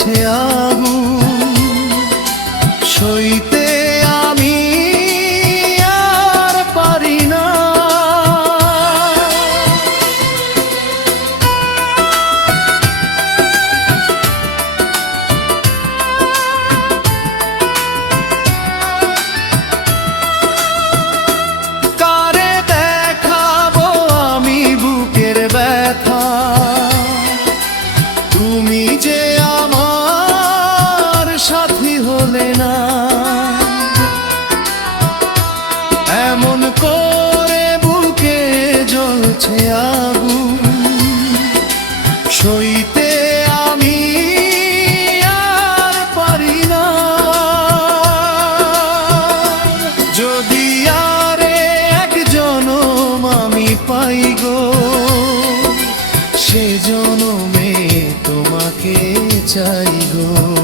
জ্বলছে আগুন চাই গো।